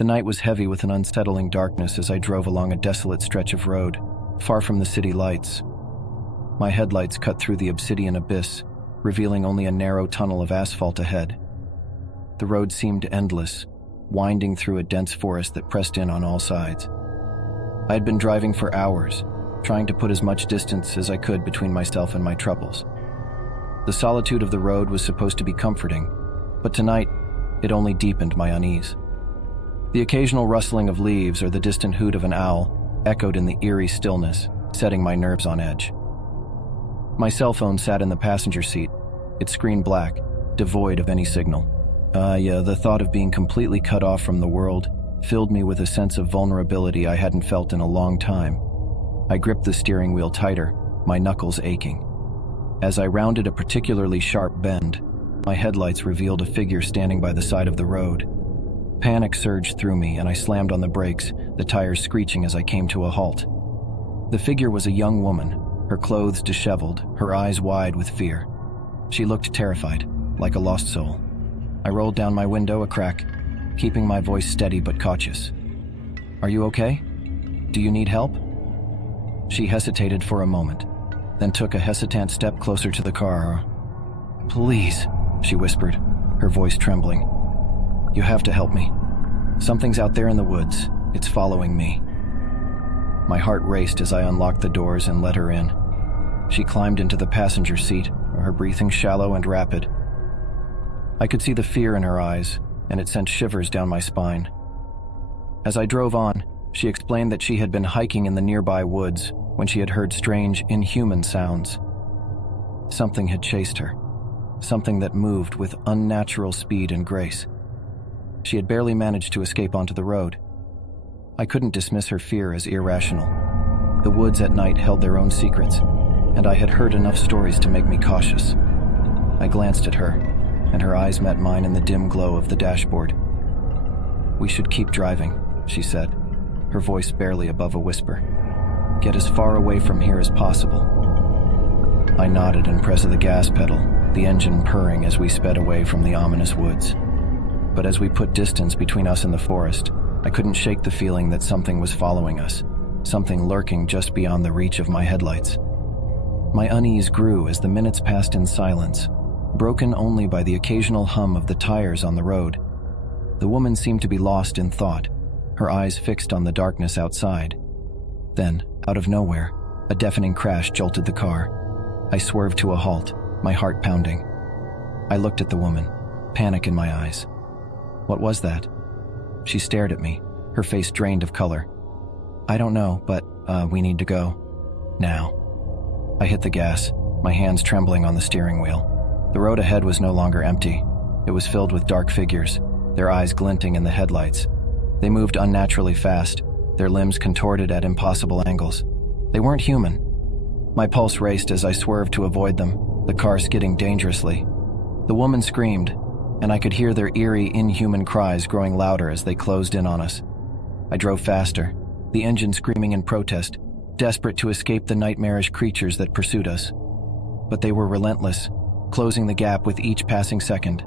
The night was heavy with an unsettling darkness as I drove along a desolate stretch of road, far from the city lights. My headlights cut through the obsidian abyss, revealing only a narrow tunnel of asphalt ahead. The road seemed endless, winding through a dense forest that pressed in on all sides. I had been driving for hours, trying to put as much distance as I could between myself and my troubles. The solitude of the road was supposed to be comforting, but tonight it only deepened my unease. The occasional rustling of leaves or the distant hoot of an owl echoed in the eerie stillness, setting my nerves on edge. My cell phone sat in the passenger seat, its screen black, devoid of any signal. The thought of being completely cut off from the world filled me with a sense of vulnerability I hadn't felt in a long time. I gripped the steering wheel tighter, my knuckles aching. As I rounded a particularly sharp bend, my headlights revealed a figure standing by the side of the road. Panic surged through me and I slammed on the brakes, the tires screeching as I came to a halt. The figure was a young woman, her clothes disheveled, her eyes wide with fear. She looked terrified, like a lost soul. I rolled down my window a crack, keeping my voice steady but cautious. "Are you okay? Do you need help?" She hesitated for a moment, then took a hesitant step closer to the car. "Please," she whispered, her voice trembling. "You have to help me. Something's out there in the woods. It's following me." My heart raced as I unlocked the doors and let her in. She climbed into the passenger seat, her breathing shallow and rapid. I could see the fear in her eyes, and it sent shivers down my spine. As I drove on, she explained that she had been hiking in the nearby woods when she had heard strange, inhuman sounds. Something had chased her, something that moved with unnatural speed and grace. She had barely managed to escape onto the road. I couldn't dismiss her fear as irrational. The woods at night held their own secrets, and I had heard enough stories to make me cautious. I glanced at her, and her eyes met mine in the dim glow of the dashboard. "We should keep driving," she said, her voice barely above a whisper. "Get as far away from here as possible." I nodded and pressed the gas pedal, the engine purring as we sped away from the ominous woods. But as we put distance between us and the forest, I couldn't shake the feeling that something was following us, something lurking just beyond the reach of my headlights. My unease grew as the minutes passed in silence, broken only by the occasional hum of the tires on the road. The woman seemed to be lost in thought, her eyes fixed on the darkness outside. Then, out of nowhere, a deafening crash jolted the car. I swerved to a halt, my heart pounding. I looked at the woman, panic in my eyes. "What was that?" She stared at me, her face drained of color. "I don't know, but we need to go. Now." I hit the gas, my hands trembling on the steering wheel. The road ahead was no longer empty. It was filled with dark figures, their eyes glinting in the headlights. They moved unnaturally fast, their limbs contorted at impossible angles. They weren't human. My pulse raced as I swerved to avoid them, the car skidding dangerously. The woman screamed, and I could hear their eerie, inhuman cries growing louder as they closed in on us. I drove faster, the engine screaming in protest, desperate to escape the nightmarish creatures that pursued us. But they were relentless, closing the gap with each passing second.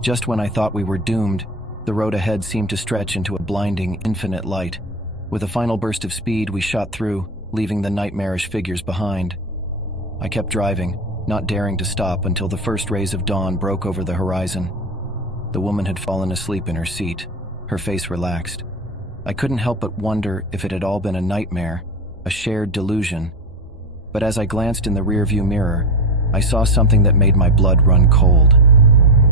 Just when I thought we were doomed, the road ahead seemed to stretch into a blinding, infinite light. With a final burst of speed, we shot through, leaving the nightmarish figures behind. I kept driving, not daring to stop until the first rays of dawn broke over the horizon. The woman had fallen asleep in her seat, her face relaxed. I couldn't help but wonder if it had all been a nightmare, a shared delusion. But as I glanced in the rearview mirror, I saw something that made my blood run cold.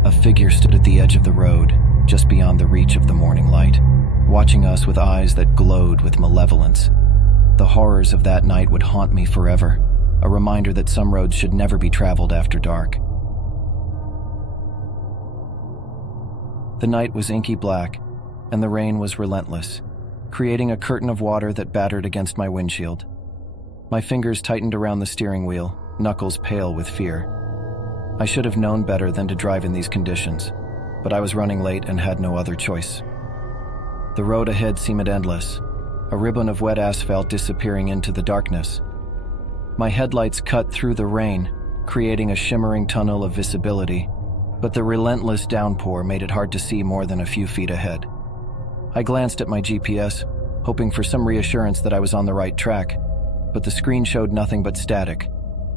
A figure stood at the edge of the road, just beyond the reach of the morning light, watching us with eyes that glowed with malevolence. The horrors of that night would haunt me forever, a reminder that some roads should never be traveled after dark. The night was inky black, and the rain was relentless, creating a curtain of water that battered against my windshield. My fingers tightened around the steering wheel, knuckles pale with fear. I should have known better than to drive in these conditions, but I was running late and had no other choice. The road ahead seemed endless, a ribbon of wet asphalt disappearing into the darkness. My headlights cut through the rain, creating a shimmering tunnel of visibility, but the relentless downpour made it hard to see more than a few feet ahead. I glanced at my GPS, hoping for some reassurance that I was on the right track, but the screen showed nothing but static,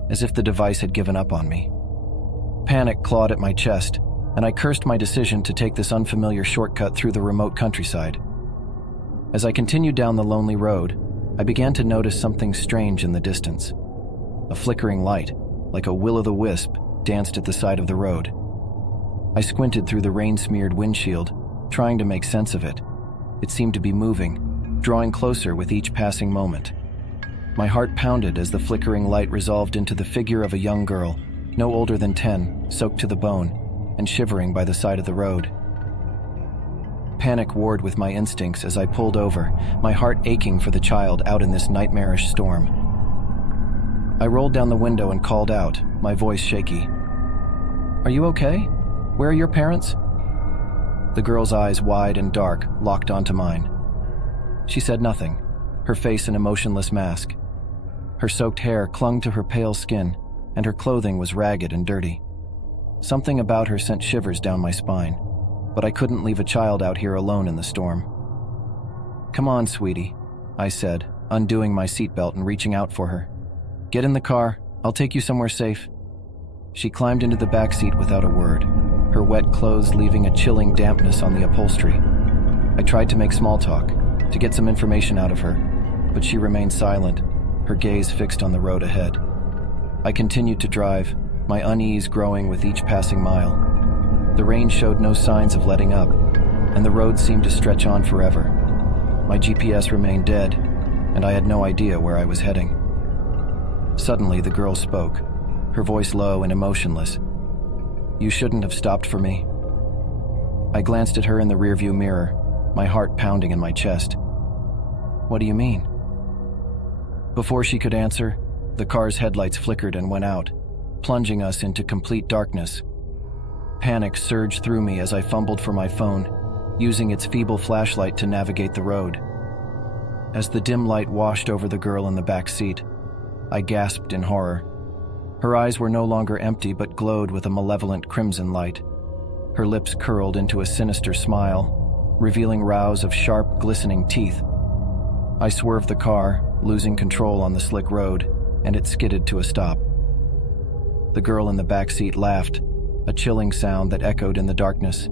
as if the device had given up on me. Panic clawed at my chest, and I cursed my decision to take this unfamiliar shortcut through the remote countryside. As I continued down the lonely road, I began to notice something strange in the distance. A flickering light, like a will-o'-the-wisp, danced at the side of the road. I squinted through the rain-smeared windshield, trying to make sense of it. It seemed to be moving, drawing closer with each passing moment. My heart pounded as the flickering light resolved into the figure of a young girl, no older than 10, soaked to the bone, and shivering by the side of the road. Panic warred with my instincts as I pulled over, my heart aching for the child out in this nightmarish storm. I rolled down the window and called out, my voice shaky. "Are you okay? Where are your parents?" The girl's eyes, wide and dark, locked onto mine. She said nothing, her face an emotionless mask. Her soaked hair clung to her pale skin, and her clothing was ragged and dirty. Something about her sent shivers down my spine, but I couldn't leave a child out here alone in the storm. "Come on, sweetie," I said, undoing my seatbelt and reaching out for her. "Get in the car, I'll take you somewhere safe." She climbed into the back seat without a word, her wet clothes leaving a chilling dampness on the upholstery. I tried to make small talk, to get some information out of her, but she remained silent, her gaze fixed on the road ahead. I continued to drive, my unease growing with each passing mile. The rain showed no signs of letting up, and the road seemed to stretch on forever. My GPS remained dead, and I had no idea where I was heading. Suddenly, the girl spoke, her voice low and emotionless. "You shouldn't have stopped for me." I glanced at her in the rearview mirror, my heart pounding in my chest. "What do you mean?" Before she could answer, the car's headlights flickered and went out, plunging us into complete darkness. Panic surged through me as I fumbled for my phone, using its feeble flashlight to navigate the road. As the dim light washed over the girl in the back seat, I gasped in horror. Her eyes were no longer empty but glowed with a malevolent crimson light. Her lips curled into a sinister smile, revealing rows of sharp, glistening teeth. I swerved the car, losing control on the slick road, and it skidded to a stop. The girl in the back seat laughed, a chilling sound that echoed in the darkness.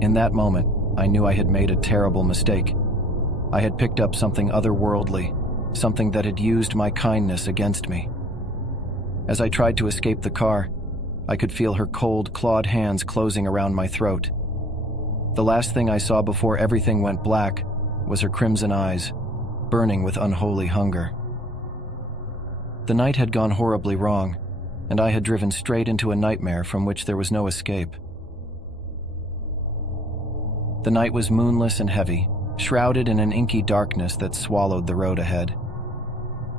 In that moment, I knew I had made a terrible mistake. I had picked up something otherworldly, something that had used my kindness against me. As I tried to escape the car, I could feel her cold, clawed hands closing around my throat. The last thing I saw before everything went black was her crimson eyes, burning with unholy hunger. The night had gone horribly wrong, and I had driven straight into a nightmare from which there was no escape. The night was moonless and heavy, shrouded in an inky darkness that swallowed the road ahead.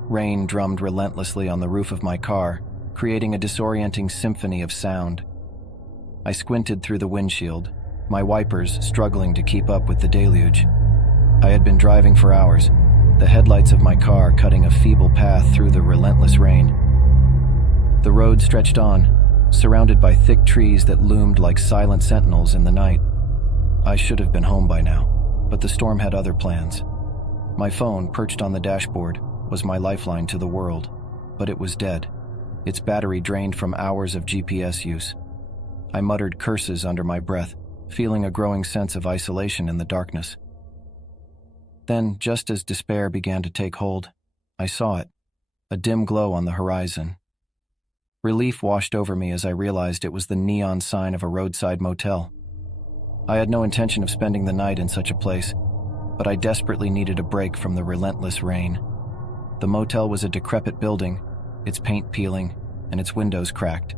Rain drummed relentlessly on the roof of my car, creating a disorienting symphony of sound. I squinted through the windshield, my wipers struggling to keep up with the deluge. I had been driving for hours, the headlights of my car cutting a feeble path through the relentless rain. The road stretched on, surrounded by thick trees that loomed like silent sentinels in the night. I should have been home by now, but the storm had other plans. My phone, perched on the dashboard, was my lifeline to the world, but it was dead, its battery drained from hours of GPS use. I muttered curses under my breath, feeling a growing sense of isolation in the darkness. Then, just as despair began to take hold, I saw it, a dim glow on the horizon. Relief washed over me as I realized it was the neon sign of a roadside motel. I had no intention of spending the night in such a place, but I desperately needed a break from the relentless rain. The motel was a decrepit building, its paint peeling, and its windows cracked.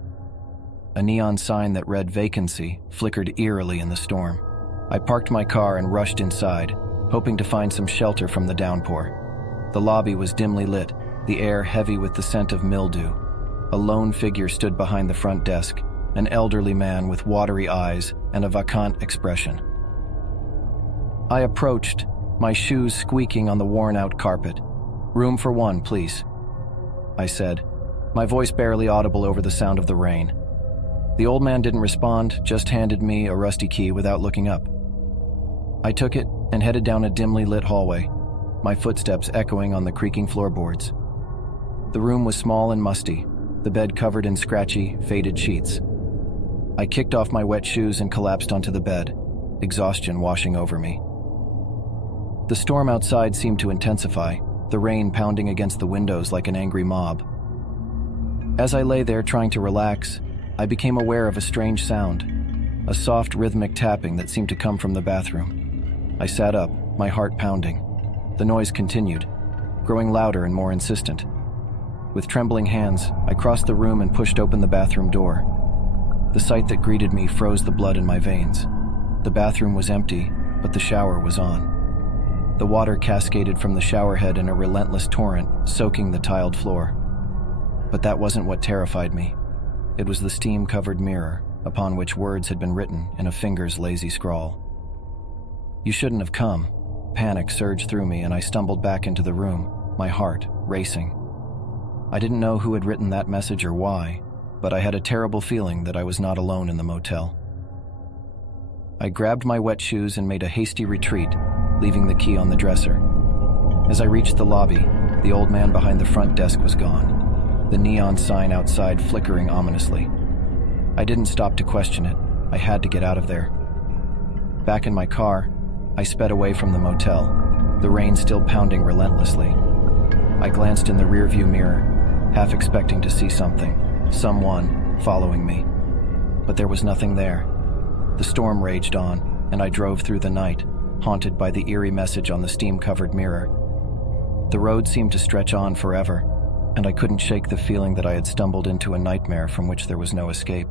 A neon sign that read vacancy flickered eerily in the storm. I parked my car and rushed inside, hoping to find some shelter from the downpour. The lobby was dimly lit, the air heavy with the scent of mildew. A lone figure stood behind the front desk, an elderly man with watery eyes and a vacant expression. I approached, my shoes squeaking on the worn-out carpet. "Room for one, please," I said, my voice barely audible over the sound of the rain. The old man didn't respond, just handed me a rusty key without looking up. I took it, and headed down a dimly lit hallway, my footsteps echoing on the creaking floorboards. The room was small and musty, the bed covered in scratchy, faded sheets. I kicked off my wet shoes and collapsed onto the bed, exhaustion washing over me. The storm outside seemed to intensify, the rain pounding against the windows like an angry mob. As I lay there trying to relax, I became aware of a strange sound, a soft rhythmic tapping that seemed to come from the bathroom. I sat up, my heart pounding. The noise continued, growing louder and more insistent. With trembling hands, I crossed the room and pushed open the bathroom door. The sight that greeted me froze the blood in my veins. The bathroom was empty, but the shower was on. The water cascaded from the shower head in a relentless torrent, soaking the tiled floor. But that wasn't what terrified me. It was the steam-covered mirror, upon which words had been written in a finger's lazy scrawl. "You shouldn't have come." Panic surged through me and I stumbled back into the room, my heart racing. I didn't know who had written that message or why, but I had a terrible feeling that I was not alone in the motel. I grabbed my wet shoes and made a hasty retreat, leaving the key on the dresser. As I reached the lobby, the old man behind the front desk was gone, the neon sign outside flickering ominously. I didn't stop to question it. I had to get out of there. Back in my car, I sped away from the motel, the rain still pounding relentlessly. I glanced in the rearview mirror, half expecting to see someone following me. But there was nothing there. The storm raged on, and I drove through the night, haunted by the eerie message on the steam-covered mirror. The road seemed to stretch on forever, and I couldn't shake the feeling that I had stumbled into a nightmare from which there was no escape.